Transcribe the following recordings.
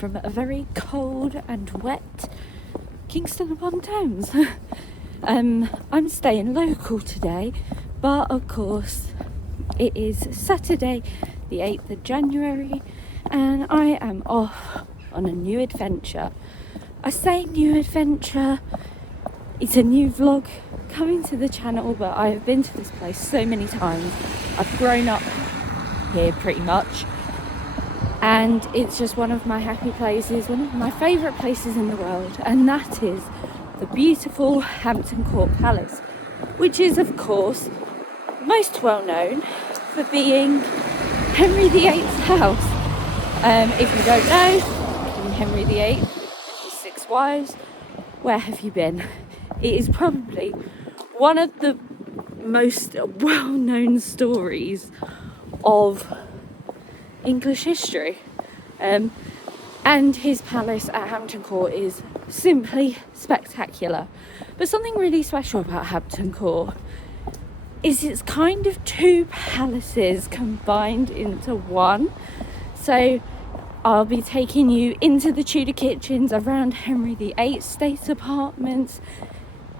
from a very cold and wet Kingston upon Thames. I'm staying local today, but of course it is Saturday the 8th of January and I am off on a new adventure. I say new adventure, it's a new vlog coming to the channel, but I have been to this place so many times. I've grown up here pretty much, and it's just one of my happy places, one of my favourite places in the world, and that is the beautiful Hampton Court Palace, which is of course most well known for being Henry VIII's house. If you don't know, King Henry VIII, his 6 wives, where have you been? It is probably one of the most well-known stories of English history, and his palace at Hampton Court is simply spectacular. But something really special about Hampton Court is it's kind of 2 palaces combined into one. So I'll be taking you into the Tudor Kitchens, around Henry VIII's state apartments,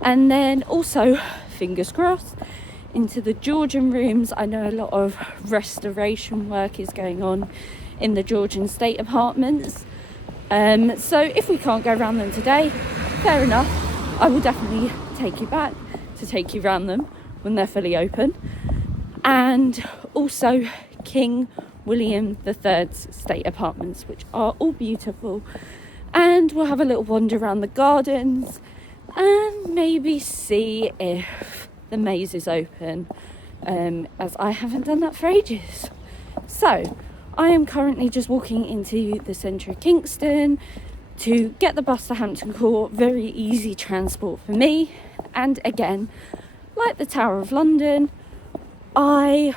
and then also, fingers crossed, into the Georgian rooms. I know a lot of restoration work is going on in the Georgian state apartments. So if we can't go around them today, fair enough. I will definitely take you back to take you around them when they're fully open. And also King William III's state apartments, which are all beautiful. And we'll have a little wander around the gardens and maybe see if the maze is open, as I haven't done that for ages. So I am currently just walking into the centre of Kingston to get the bus to Hampton Court. Very easy transport for me, and again, like the Tower of London, I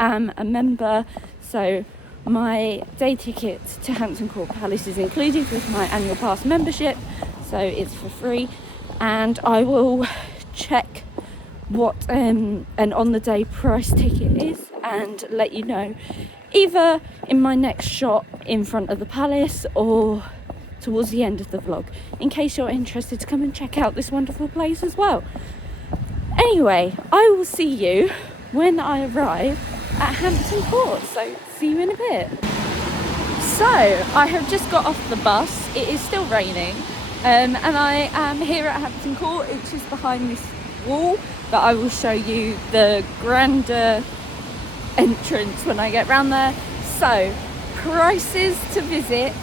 am a member, so my day ticket to Hampton Court Palace is included with my annual pass membership, so it's for free. And I will check what an on the day price ticket is and let you know either in my next shot in front of the palace or towards the end of the vlog, in case you're interested to come and check out this wonderful place as well. Anyway, I will see you when I arrive at Hampton Court, so see you in a bit. So I have just got off the bus. It is still raining, and I am here at Hampton Court. It's just behind this wall, but I will show you the grander entrance when I get round there. So prices to visit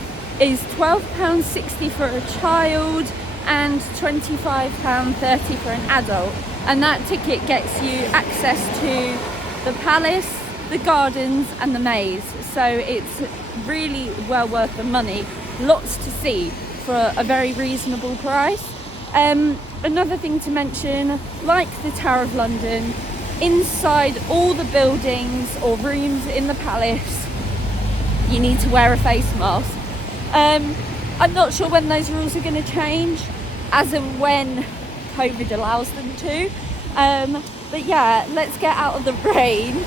is £12.60 for a child and £25.30 for an adult, and that ticket gets you access to the palace, the gardens and the maze, so it's really well worth the money. Lots to see for a very reasonable price. Another thing to mention, like the Tower of London, inside all the buildings or rooms in the palace you need to wear a face mask. I'm not sure when those rules are going to change, as and when COVID allows them to, but yeah, let's get out of the rain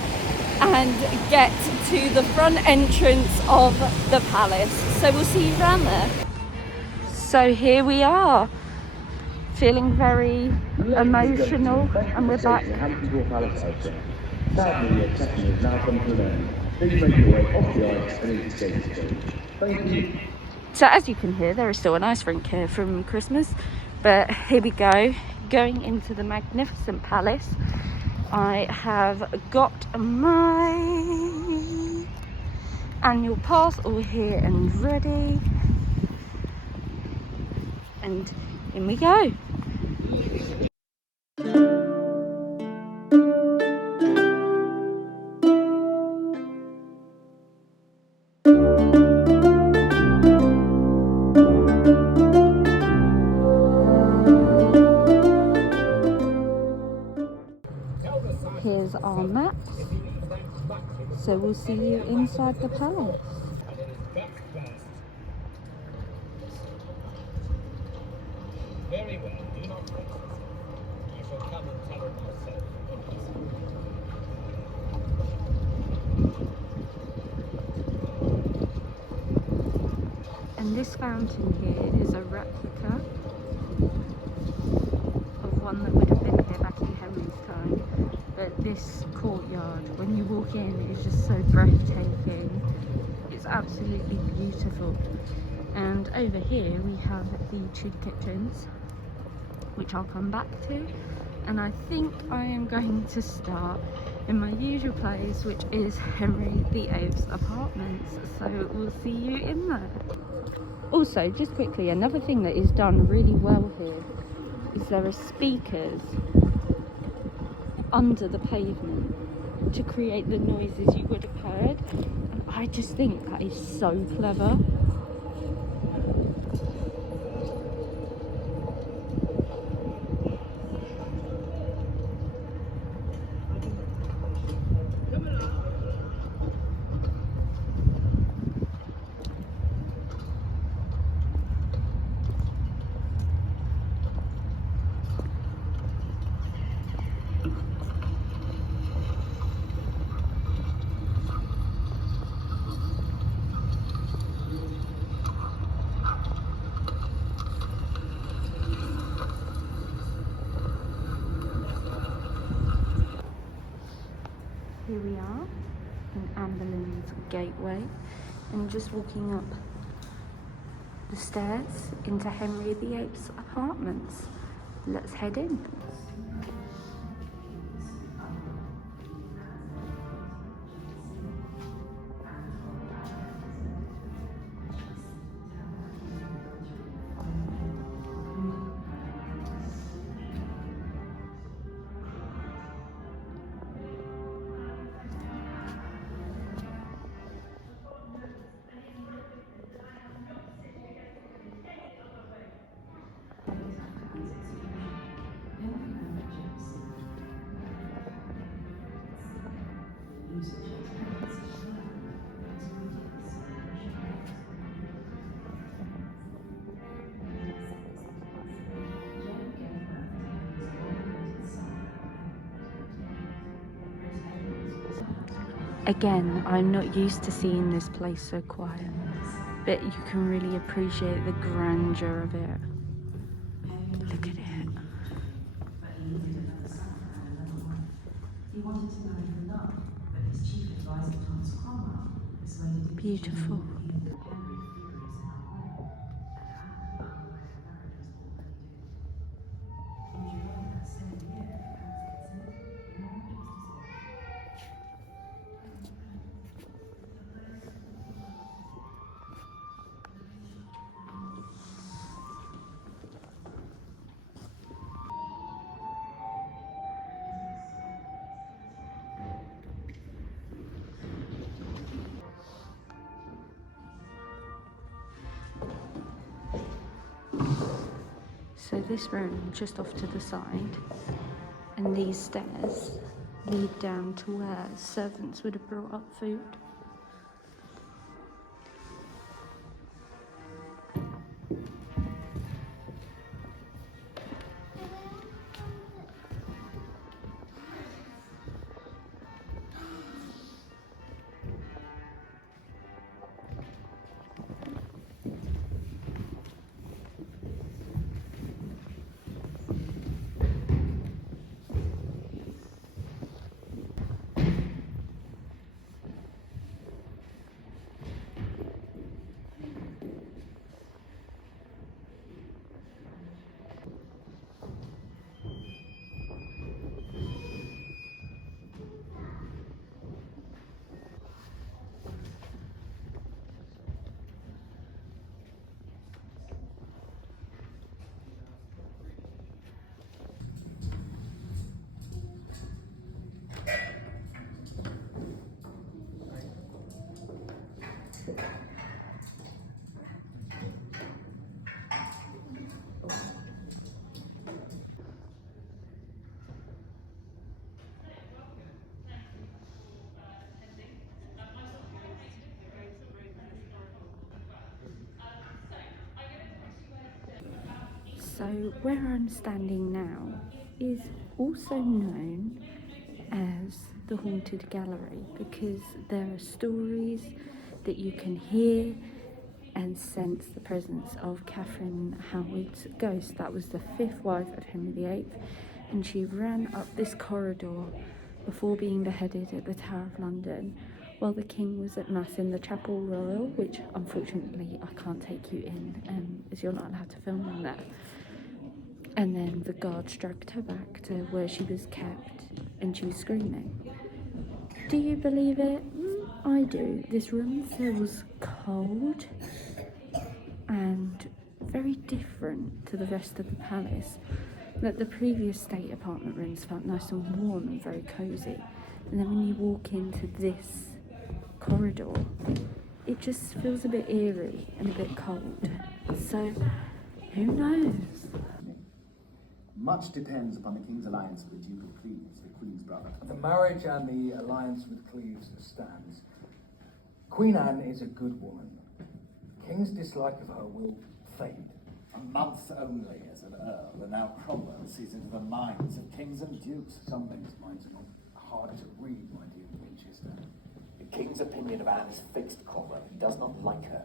and get to the front entrance of the palace. So we'll see you around there. So here we are, feeling very emotional, and we're back. Sadly, your session has now come to an end. Please make your way off the ice and into skate stage. Thank you. So as you can hear, there is still an ice rink here from Christmas, but here we go, going into the magnificent palace. I have got my annual pass all here and ready, and in we go. Here's our maps, so we'll see you inside the palace. Very well, do not press. I shall come and tell it myself. And this fountain here is a replica of one that would have been here back in Henry's time. But this courtyard, when you walk in, is just so breathtaking. It's absolutely beautiful. And over here we have the Tudor Kitchens, which I'll come back to. And I think I am going to start in my usual place, which is Henry VIII's apartments. So we'll see you in there. Also, just quickly, another thing that is done really well here is there are speakers under the pavement to create the noises you would have heard. And I just think that is so clever. Here we are in Anne Boleyn's gateway, and just walking up the stairs into Henry VIII's apartments. Let's head in. Again, I'm not used to seeing this place so quiet, but you can really appreciate the grandeur of it. Look at it. Beautiful. So this room just off to the side, and these stairs lead down to where servants would have brought up food. So where I'm standing now is also known as the Haunted Gallery, because there are stories that you can hear and sensed the presence of Catherine Howard's ghost. That was the 5th wife of Henry VIII, and she ran up this corridor before being beheaded at the Tower of London while the king was at mass in the Chapel Royal, which unfortunately I can't take you in as you're not allowed to film in there. And then the guards dragged her back to where she was kept and she was screaming. Do you believe it? I do. This room feels cold and very different to the rest of the palace. That the previous state apartment rooms felt nice and warm and very cosy. And then when you walk into this corridor, it just feels a bit eerie and a bit cold. So, who knows? Much depends upon the King's alliance with the Duke of Cleves, the Queen's brother. The marriage and the alliance with Cleves stands. Queen Anne is a good woman. King's dislike of her will fade. A month only as an earl, and now Cromwell sees into the minds of kings and dukes. Some men's minds are not hard to read, my dear Winchester. The king's opinion of Anne is fixed, Cromwell. He does not like her.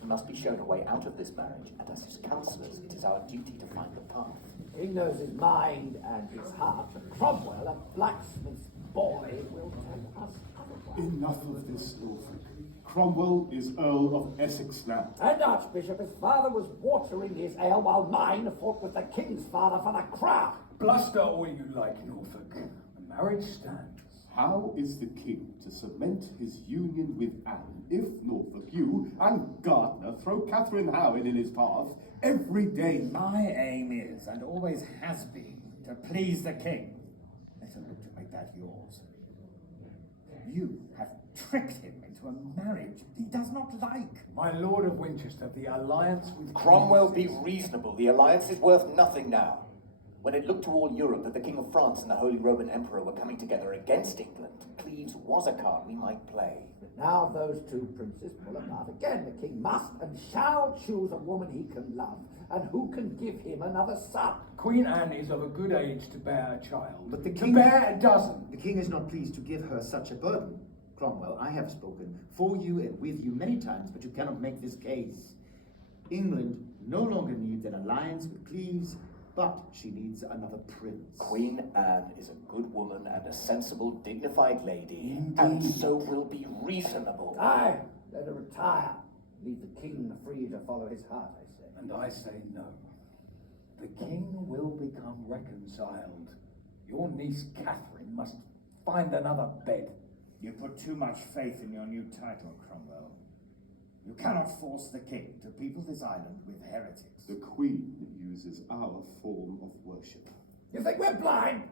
He must be shown a way out of this marriage, and as his counsellors, it is our duty to find the path. He knows his mind and his heart, but Cromwell, a blacksmith's boy, will tell us otherwise. Enough of this, Norfolk. Cromwell is Earl of Essex now. And Archbishop, his father was watering his ale while mine fought with the king's father for the crown. Bluster all you like, Norfolk. The marriage stands. How is the king to cement his union with Anne if, Norfolk, you and Gardiner throw Catherine Howard in his path every day? My aim is, and always has been, to please the king. Let him look to make that yours. You have tricked him into a marriage he does not like. My Lord of Winchester, the alliance with Cromwell, be Cleves is- reasonable. The alliance is worth nothing now. When it looked to all Europe that the King of France and the Holy Roman Emperor were coming together against England, Cleves was a card we might play. But now those two princes pull apart again. The king must and shall choose a woman he can love, and who can give him another son. Queen Anne is of a good age to bear a child. But the to king- bear a dozen. The king is not pleased to give her such a burden. Cromwell, I have spoken for you and with you many times, but you cannot make this case. England no longer needs an alliance with Cleves, but she needs another prince. Queen Anne is a good woman and a sensible, dignified lady, Indeed. and so will be reasonable. Aye, let her retire. Leave the king free to follow his heart, I say. And I say no. The king will become reconciled. Your niece Catherine must find another bed. You put too much faith in your new title, Cromwell. You cannot force the king to people this island with heretics. The Queen uses our form of worship. You think we're blind?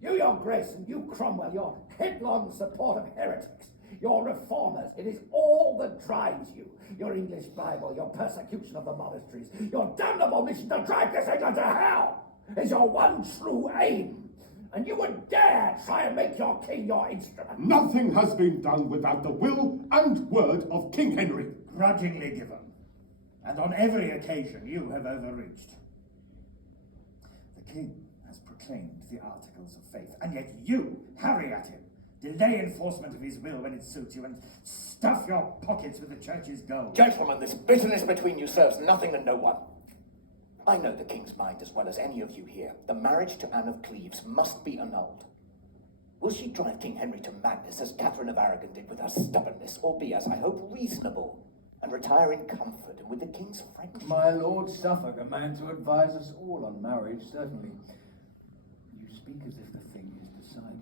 You, your grace, and you, Cromwell, your headlong support of heretics, your reformers, it is all that drives you. Your English Bible, your persecution of the monasteries, your damnable mission to drive this England to hell is your one true aim. And you would dare try and make your king your instrument. Nothing has been done without the will and word of King Henry. Grudgingly given, and on every occasion you have overreached. The king has proclaimed the Articles of Faith, and yet you harry at him, delay enforcement of his will when it suits you, and stuff your pockets with the church's gold. Gentlemen, this bitterness between you serves nothing and no one. I know the king's mind as well as any of you here. The marriage to Anne of Cleves must be annulled. Will she drive King Henry to madness as Catherine of Aragon did with her stubbornness, or be, as I hope, reasonable, and retire in comfort and with the king's friendship? My Lord Suffolk, a man to advise us all on marriage, certainly. You speak as if the thing is decided.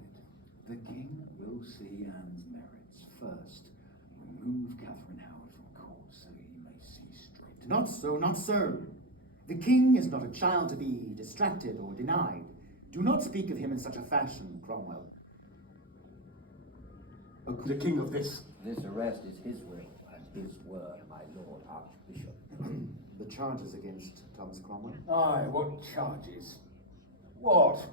The king will see Anne's merits first. Remove Catherine Howard from court so he may see straight. Not so, not so. The king is not a child to be distracted or denied. Do not speak of him in such a fashion, Cromwell. The king of this. This arrest is his will and his word, my Lord Archbishop. The charges against Thomas Cromwell. Aye, what charges? What?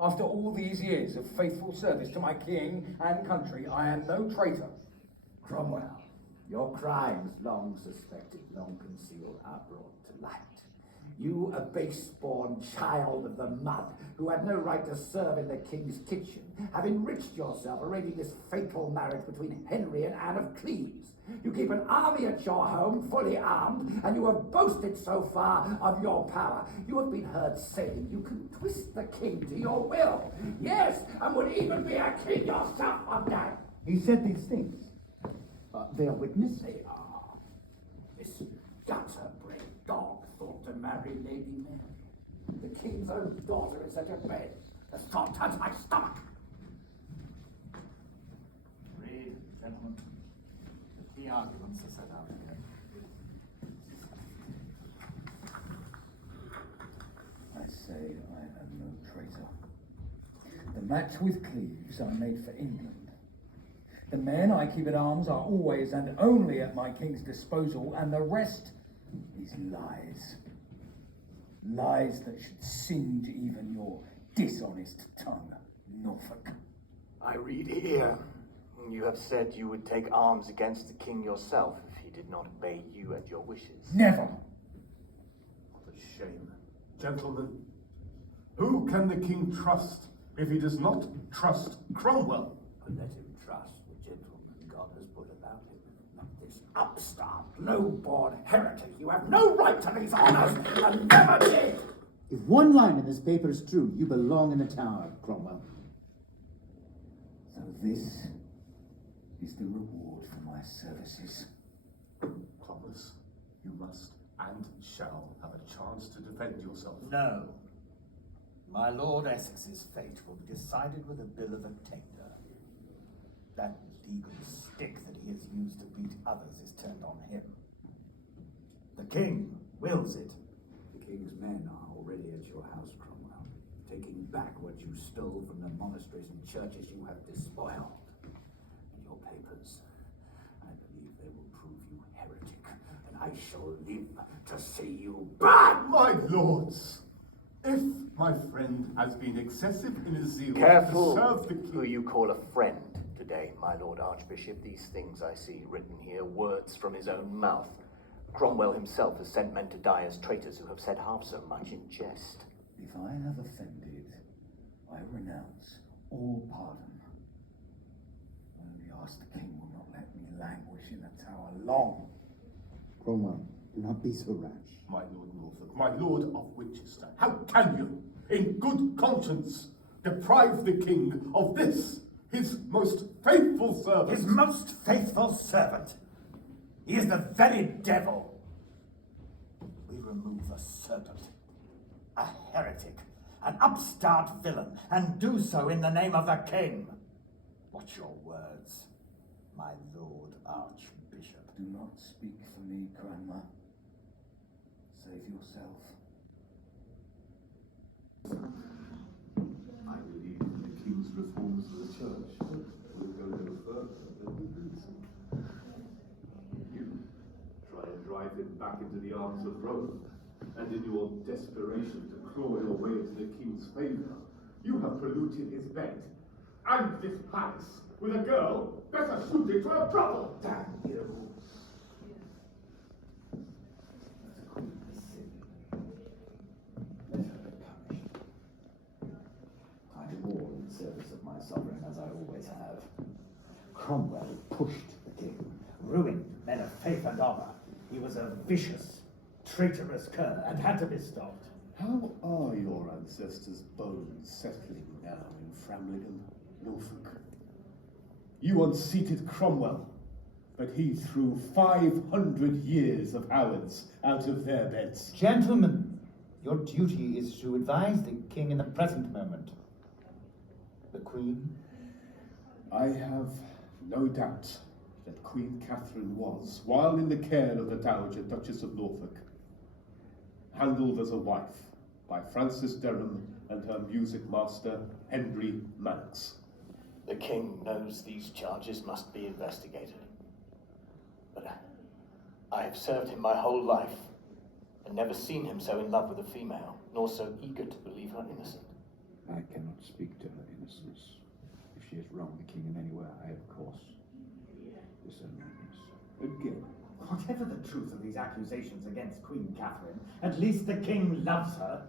After all these years of faithful service to my king and country, I am no traitor. Cromwell, your crimes, long suspected, long concealed, are brought to light. You, a base-born child of the mud, who had no right to serve in the king's kitchen, have enriched yourself arranging this fatal marriage between Henry and Anne of Cleves. You keep an army at your home, fully armed, and you have boasted so far of your power. You have been heard saying you can twist the king to your will. Yes, and would even be a king yourself one day. He said these things. They are witness? They are. This gutter-bred dog thought to marry Lady Mary. The king's own daughter is such a bed. The thought turns my stomach. Read, gentlemen. The arguments are set out here. I say I am no traitor. The match with Cleves I made for England. The men I keep at arms are always and only at my king's disposal, and the rest is lies. Lies that should singe even your dishonest tongue, Norfolk. I read here, you have said you would take arms against the king yourself if he did not obey you and your wishes. Never! What a shame. Gentlemen, who can the king trust if he does not trust Cromwell? Let him trust the gentleman God has put about him, not this upstart, low-born heretic. You have no right to these honors, and never did! If one line in this paper is true, you belong in the Tower, Cromwell. So this is the reward for my services. Thomas, you must and shall have a chance to defend yourself. No. My Lord Essex's fate will be decided with a bill of attainder. That legal stick that he has used to beat others is turned on him. The king wills it. The king's men are already at your house, Cromwell, taking back what you stole from the monasteries and churches you have despoiled. In your papers, I believe they will prove you heretic, and I shall live to see you burn! My lords, if my friend has been excessive in his zeal Careful to serve the king... who you call a friend today, my Lord Archbishop. These things I see written here, words from his own mouth. Cromwell himself has sent men to die as traitors who have said half so much in jest. If I have offended, I renounce all pardon. Only ask the king will not let me languish in the tower long. Cromwell, do not be so rash. My Lord Norfolk, my Lord of Winchester, how can you, in good conscience, deprive the king of this, his most faithful servant? His most faithful servant. He is the very devil. We remove a serpent, a heretic, an upstart villain, and do so in the name of the king. Watch your words, my Lord Archbishop. Do not speak for me, Grandma. Save yourself. I believe the king's reforms of the church will go no further than the reason. You try and drive him back into the arms of Rome, and in your desperation to claw your way into the king's favor, you have polluted his bed and this palace with a girl better suited to a brothel. Damn you! I war in the service of my sovereign, as I always have. Cromwell pushed the king, ruined men of faith and honor. He was a vicious, traitorous cur, and had to be stopped. How are your ancestors' bones settling now in Framlingham, Norfolk? You unseated Cromwell, but he threw 500 years of Howards out of their beds. Gentlemen, your duty is to advise the king in the present moment. The Queen? I have no doubt that Queen Catherine was, while in the care of the Dowager Duchess of Norfolk, handled as a wife by Frances Derham and her music master, Henry VIII. The king knows these charges must be investigated. But I have served him my whole life, and never seen him so in love with a female, nor so eager to believe her innocent. I cannot speak to her innocence. If she has wronged the king in any way, I, of course, disown her. Again, whatever the truth of these accusations against Queen Catherine, at least the king loves her.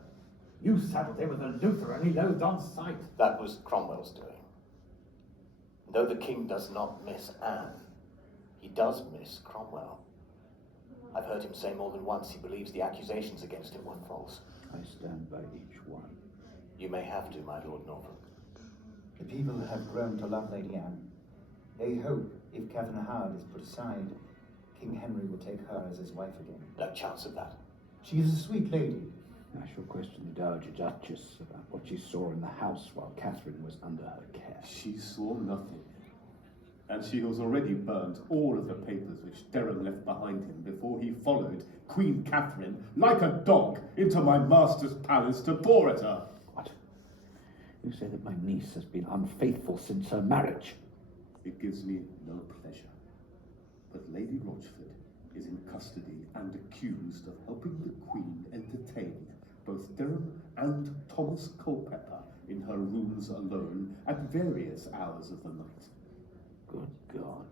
You saddled him with a Lutheran he loathed on sight. That was Cromwell's doing. Though the king does not miss Anne, He does miss Cromwell. I've heard him say more than once he believes the accusations against him were false. I stand by each one. You may have to, my Lord Norfolk. The people have grown to love Lady Anne. They hope, if Catherine Howard is put aside, King Henry will take her as his wife again. No chance of that. She is a sweet lady. I shall question the Dowager Duchess about what she saw in the house while Catherine was under her care. She saw nothing. And she has already burnt all of the papers which Derham left behind him before he followed Queen Catherine like a dog into my master's palace to bore at her. What? You say that my niece has been unfaithful since her marriage? It gives me no pleasure. But Lady Rochford is in custody and accused of helping the Queen entertain both Derham and Thomas Culpeper in her rooms alone at various hours of the night. Good God.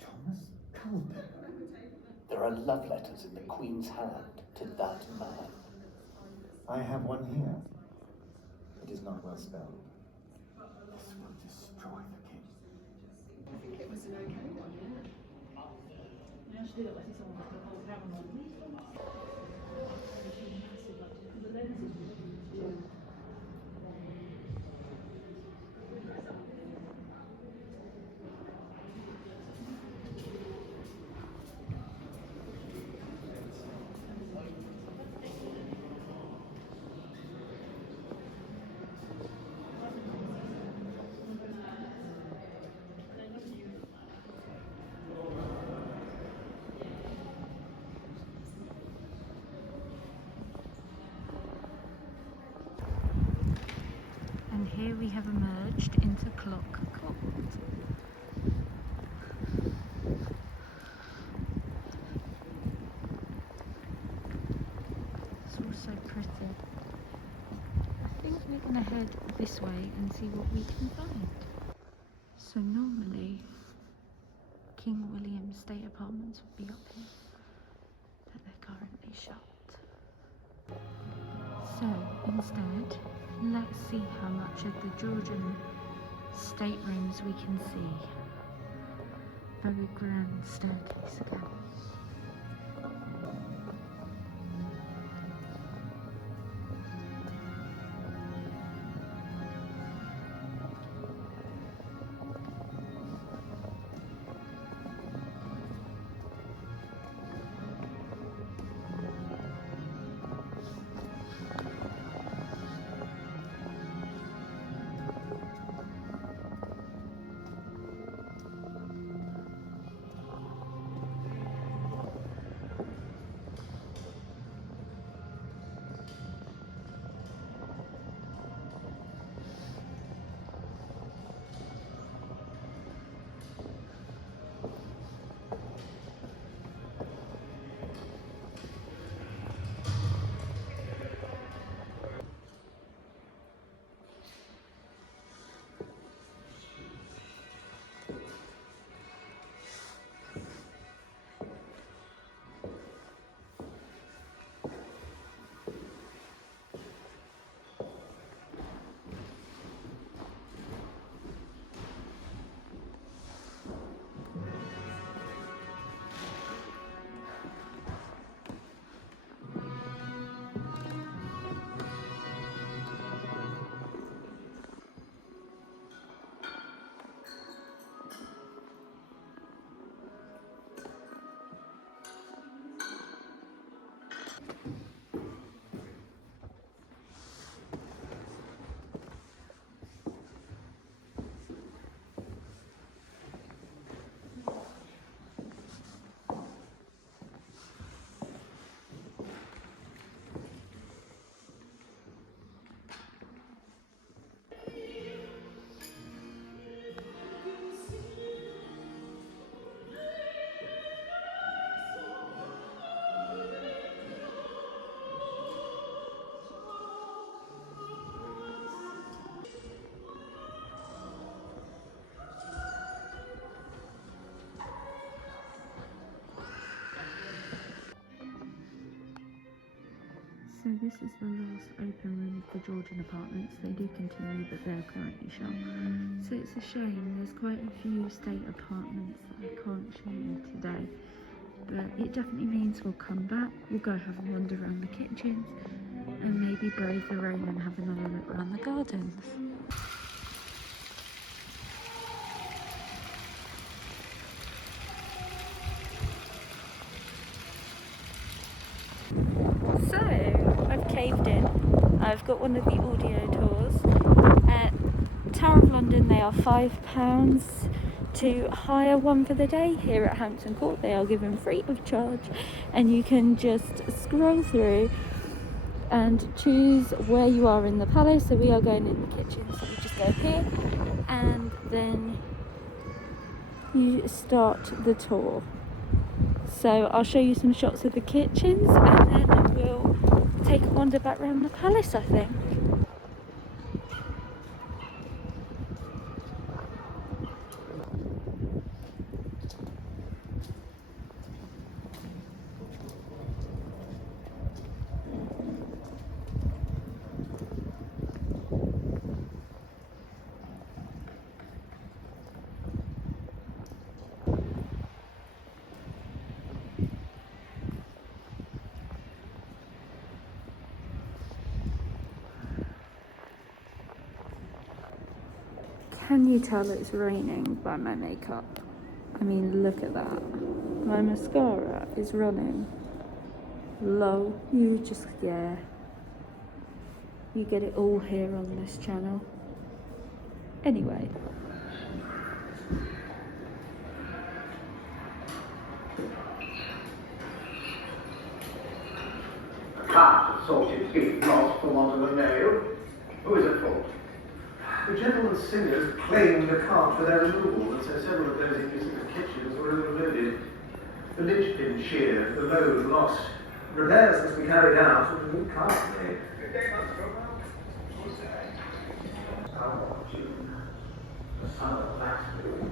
Thomas Culpeper? There are love letters in the Queen's hand to that man. I have one here. It is not well spelled. This will destroy the king. I think it was an okay one, yeah. And here we have emerged into Clock Court. It's all so pretty. I think we're going to head this way and see what we can find. So normally King William's state apartments would be up here, but they're currently shut. So instead, let's see how much of the Georgian staterooms we can see. Very grand staircase again. So this is the last open room of the Georgian apartments. They do continue, but they're currently shut. So it's a shame. There's quite a few state apartments that I can't show you today. But it definitely means we'll come back. We'll go have a wander around the kitchens and maybe brave the rain and have another look around the gardens. So, I've caved in. I've got one of the audio tours. At Tower of London, they are £5 to hire one for the day. Here at Hampton Court, they are given free of charge, and you can just scroll through and choose where you are in the palace. So we are going in the kitchen, so we just go here, and then you start the tour. So I'll show you some shots of the kitchens, and then we'll take a wander back around the palace, I think. Can you tell it's raining by my makeup? I mean, look at that. My mascara is running low. You just, yeah. You get it all here on this channel. Anyway. A cart of salted beef lost for want of a nail. Who is at fault? The gentlemen singers claimed the cart for their removal, and so several of those in use of the kitchens were overloaded. The linchpin sheared, the load lost. Repairs must be carried out, and a new cart made. How June, the son of Maxfield,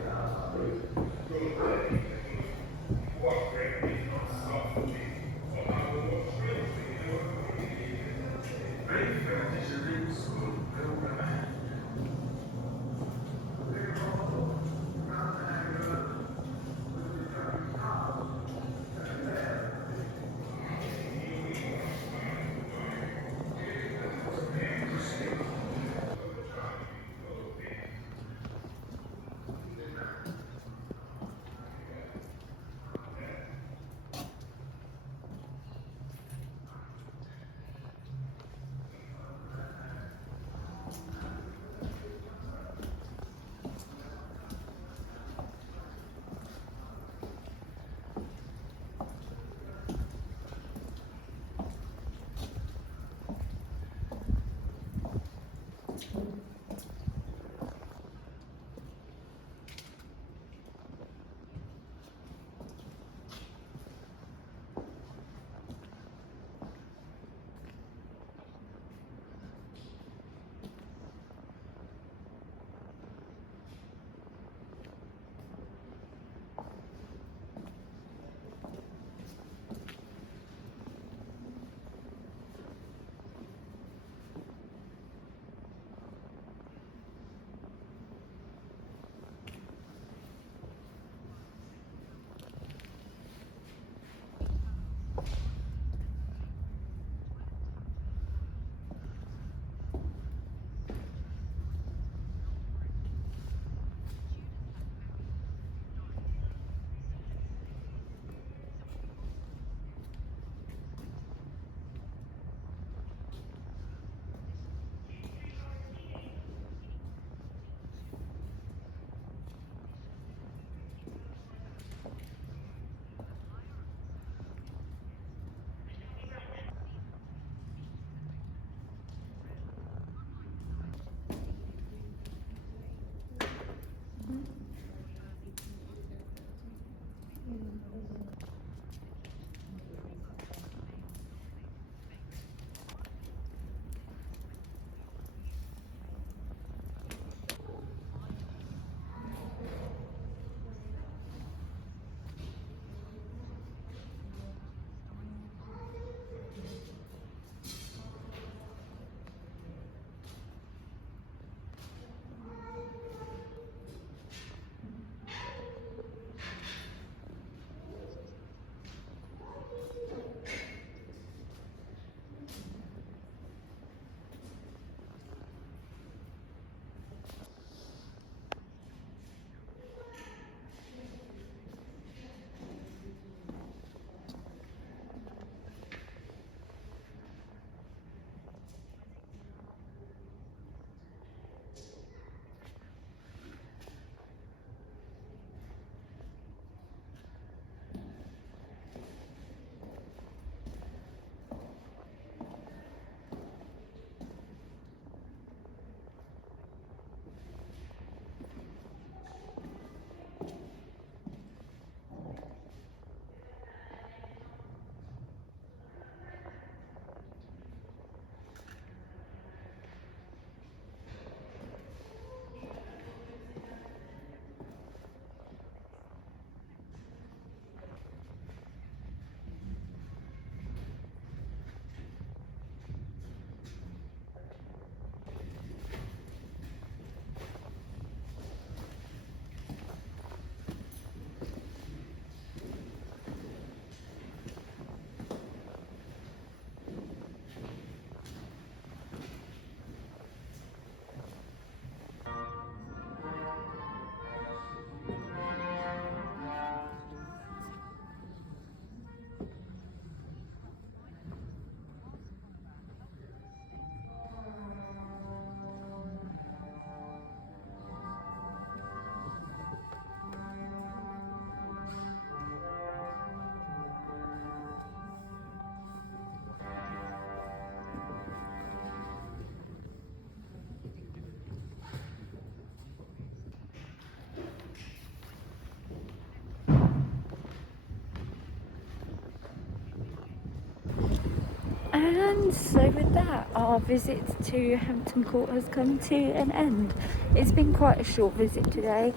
And so with that, our visit to Hampton Court has come to an end. It's been quite a short visit today.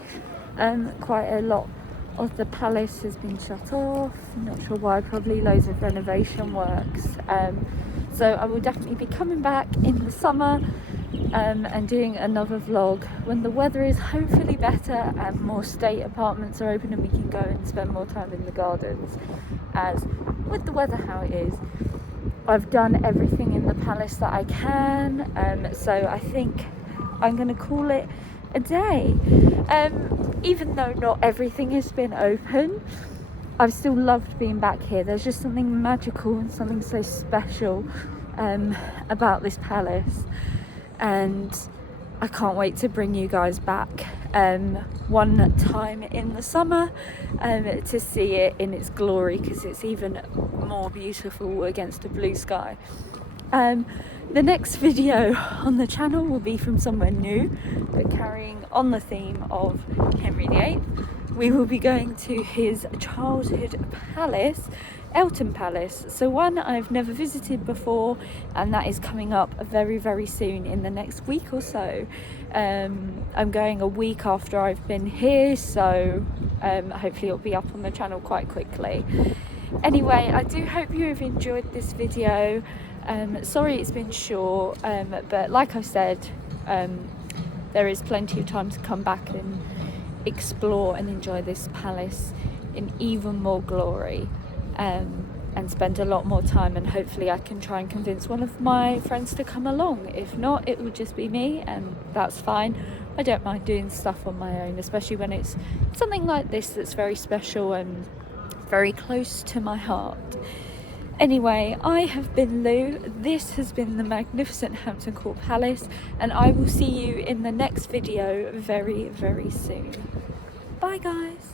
Quite a lot of the palace has been shut off. I'm not sure why, probably loads of renovation works. So I will definitely be coming back in the summer and doing another vlog when the weather is hopefully better and more state apartments are open and we can go and spend more time in the gardens. As with the weather how it is, I've done everything in the palace that I can, so I think I'm going to call it a day. Even though not everything has been open, I've still loved being back here. There's just something magical and something so special about this palace, and I can't wait to bring you guys back one time in the summer to see it in its glory, because it's even more beautiful against a blue sky. The next video on the channel will be from somewhere new, but carrying on the theme of Henry VIII. We will be going to his childhood palace, Elton Palace. So one I've never visited before, and that is coming up very, very soon in the next week or so. I'm going a week after I've been here, so hopefully it'll be up on the channel quite quickly. Anyway, I do hope you have enjoyed this video. Sorry it's been short, but like I said, there is plenty of time to come back and explore and enjoy this palace in even more glory, and spend a lot more time, and hopefully I can try and convince one of my friends to come along. If not, it will just be me, and that's fine. I don't mind doing stuff on my own, especially when it's something like this that's very special and very close to my heart. Anyway, I have been Lou. This has been the magnificent Hampton Court Palace, and I will see you in the next video very, very soon. Bye guys.